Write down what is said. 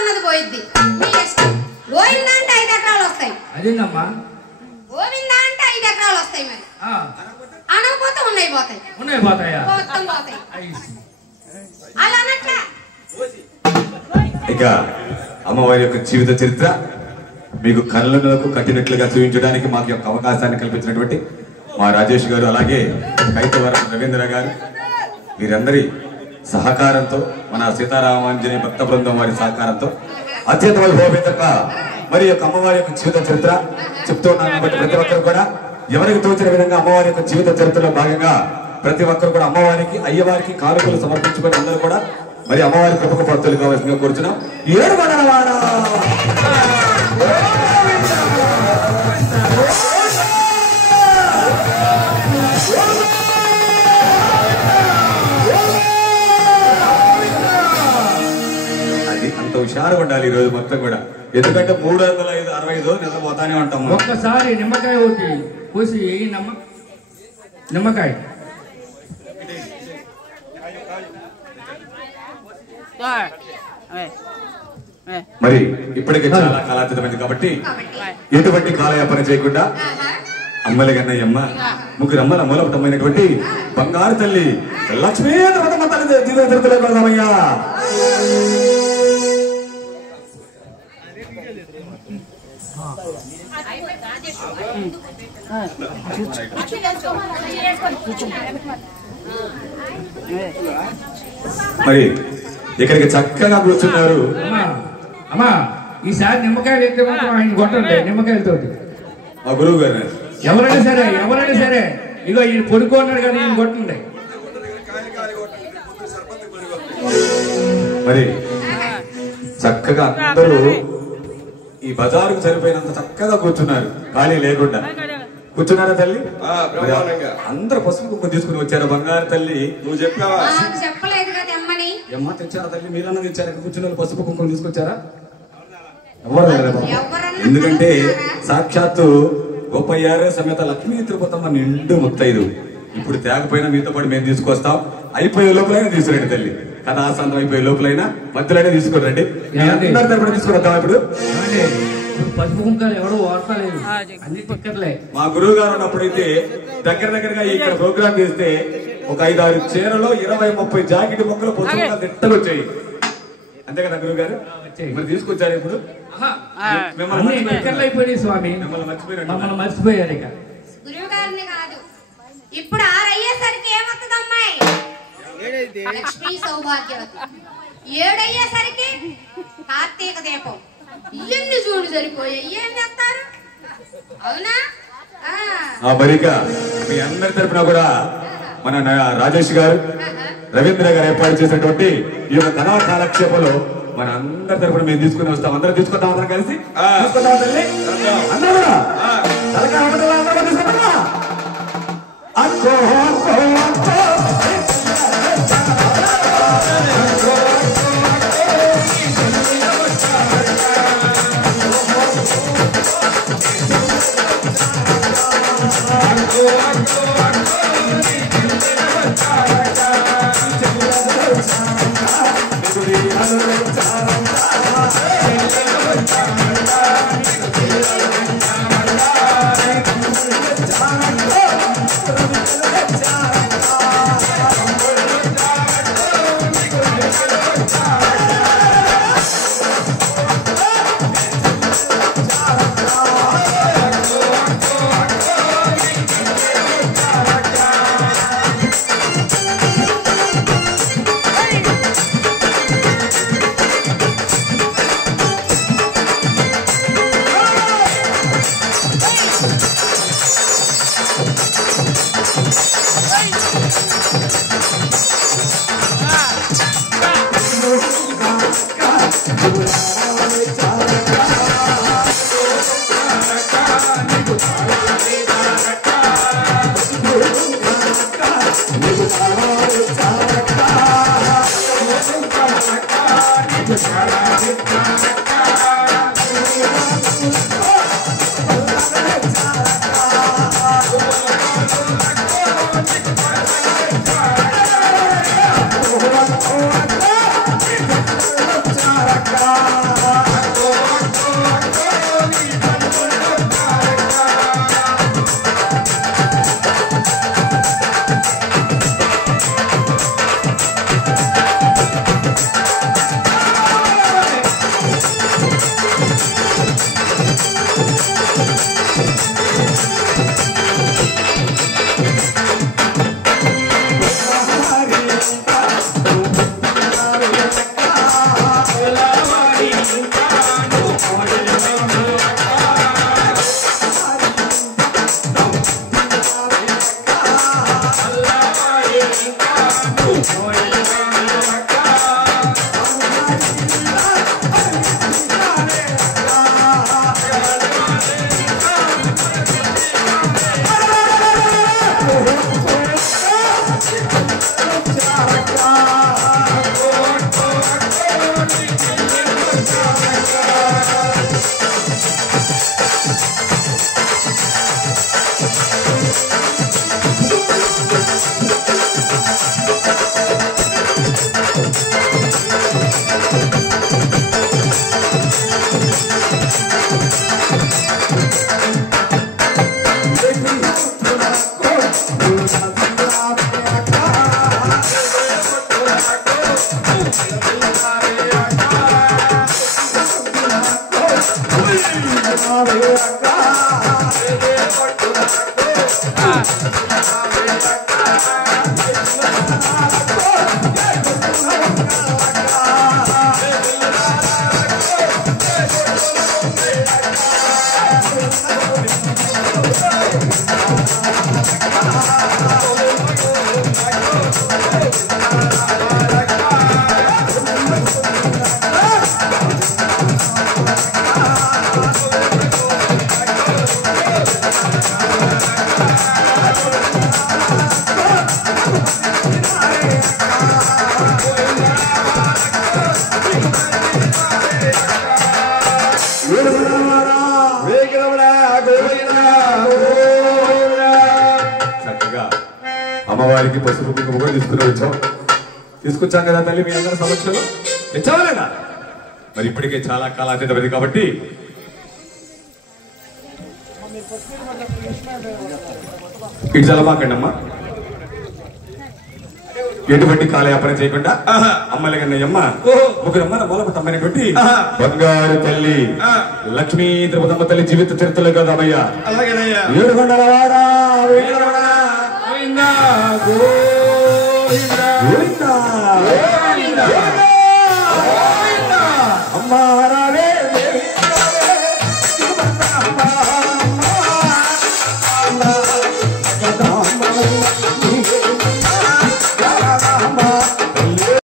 ఉన్నది పోయిద్ది. మీ ఇష్టం. గోవిందా అంటే 5 ఎకరాలు వస్తాయి. అదేనమ్మా. గోవిందా అంటే 5 ఎకరాలు వస్తాయి. మరి అనకపోతే ఉన్నాయి పోతాయా? మొత్తం పోతాయి. అలా అన్నట్లా. ఇక అమ్మవారి యొక్క జీవిత చరిత్ర మీకు కళ్ళకు కట్టినట్లుగా చూపించడానికి మాకు యొక్క అవకాశాన్ని కల్పించినటువంటి మా రాజేష్ గారు, అలాగే కైతవరం రవీంద్ర గారు, వీరందరి సహకారంతో, మన సీతారామాంజనేయ భక్త బృందం వారి సహకారంతో అత్యంత వైభవపేతంగా మరి యొక్క అమ్మవారి యొక్క జీవిత చరిత్ర చెప్తూ ఉన్నాను. కాబట్టి ప్రతి ఒక్కరు కూడా ఎవరికి తోచిన విధంగా అమ్మవారి యొక్క జీవిత చరిత్రలో భాగంగా ప్రతి ఒక్కరు కూడా అమ్మవారికి, అయ్యవారికి కానుకలు సమర్పించుకొని అందరూ కూడా మరి అమ్మవారి కృపకు పాత్రలు కావాల్సిందిగా కోరుచున్నాం. 7 మండలవాడ అది అంత హుషారుగా ఉండాలి ఈ రోజు మొత్తం కూడా. ఎందుకంటే 365 నిద్రపోతానే ఉంటాము. ఒక్కసారి నిమ్మకాయ ఒకటి కోసి వేయండమ్మా. నిమ్మకాయ మరి ఇప్పటికే చాలా కాలాతీతమైంది కాబట్టి ఎటువంటి కాలయాపన చేయకుండా అమ్మల కన్నయ్యమ్మ, ముగ్గురు అమ్మల మూలపటమైనటువంటి బంగారు తల్లి లక్ష్మీ జీవిత చరిత్రలో కొడదామయ్యా. మరి ఇక్కడికి చక్కగా కూర్చున్నారు. అమ్మా ఈసారి నిమ్మకాయలు ఎత్తే మాత్రం ఆయన కొట్టండి నిమ్మకాయలతోటి. మా గురువు గారు ఎవరైనా సరే ఇగో ఈయన పొడుకున్నాడు కానీ ఈయన కొట్టండి. మరి చక్కగా అందరూ ఈ బజారుకు సరిపోయినంత చక్కగా కూర్చున్నారు, ఖాళీ లేకుండా కూర్చున్నారా తల్లి? అందరు పసుపు కుక్క తీసుకుని వచ్చారు. బంగారు తల్లి నువ్వు చెప్పావా? చెప్పలేదు కదా అమ్మని. అమ్మ తెచ్చారా తల్లి? మీరన్నా తెచ్చారా? కూర్చున్న పసుపు కుక్కను తీసుకొచ్చారా? ఎవరు? ఎందుకంటే సాక్షాత్తు గొప్పయ్యారే సమేత లక్ష్మీ తిరుపతమ్మ నిండు ముత్తైదు. ఇప్పుడు తేకపోయినా మీతో పాటు మేము తీసుకొస్తాం. అయిపోయే లోపలైనా తీసుకురండి తల్లి. కథాశాంతం అయిపోయే లోపలైనా మధ్యలోనే తీసుకురండి. తీసుకురాద్దాం. ఇప్పుడు పసుపు కుంకాలు ఎవరో వాడతలేదు, అన్ని టిక్కర్లే. మా గురువు గారు ఉన్నప్పుడైతే దగ్గరగా ఇక్కడ ప్రోగ్రామ్ చేస్తే ఒక 5-6 చీరలో 20-30 జాకెట్ మొక్కలు పసుపు తిట్టలు వచ్చాయి. అంతే కదా గురువు గారు? మరి తీసుకొచ్చారు ఇప్పుడు. అయిపోయి స్వామి మమ్మల్ని మర్చిపోయారు. ఇక గురువు గారిని కాదు, ఇప్పుడు 6 అయ్యేసరికి ఏమవుతుంది అమ్మాయి? లక్ష్మీ సౌభాగ్యవతి. 7 అయ్యేసరికి కార్తీక దీపం. ఎన్ని చూడు సరిపోయాయి. ఏం చేస్తారు? అవునా? మరిక మీ అందరి తరఫున కూడా మన రాజేష్ గారు, రవీంద్ర గారు ఏర్పాటు చేసినటువంటి ఈ యొక్క కళా కాలక్షేపంలో మన అందరి తరఫున మేము తీసుకుని వస్తాం. అందరం తీసుకొద్దాం, అందరం కలిసి తీసుకొద్దాం తల్లి. అందరూ కూడా Oh, అమ్మవారికి పసుపు కుంకుమ కూడా తీసుకుని వచ్చాం. తీసుకొచ్చాం కదా తల్లి మీ అందరి సమక్షంలో తెచ్చావాలేదా? మరి ఇప్పటికే చాలా కాలాతీతమైంది కాబట్టి ఇటు చల్లబాకండి అమ్మా. ఎటువంటి కాలయాపన చేయకుండా అమ్మల కన్నయ్యమ్మ ముగ్గురమ్మ మూలమ తమ్మని పెట్టి బంగారు తల్లి లక్ష్మీ తిరుపతమ్మ తల్లి జీవిత చరిత్రలు కదా అమ్మయ్యా. 7 గంటల వాడా అమ్మ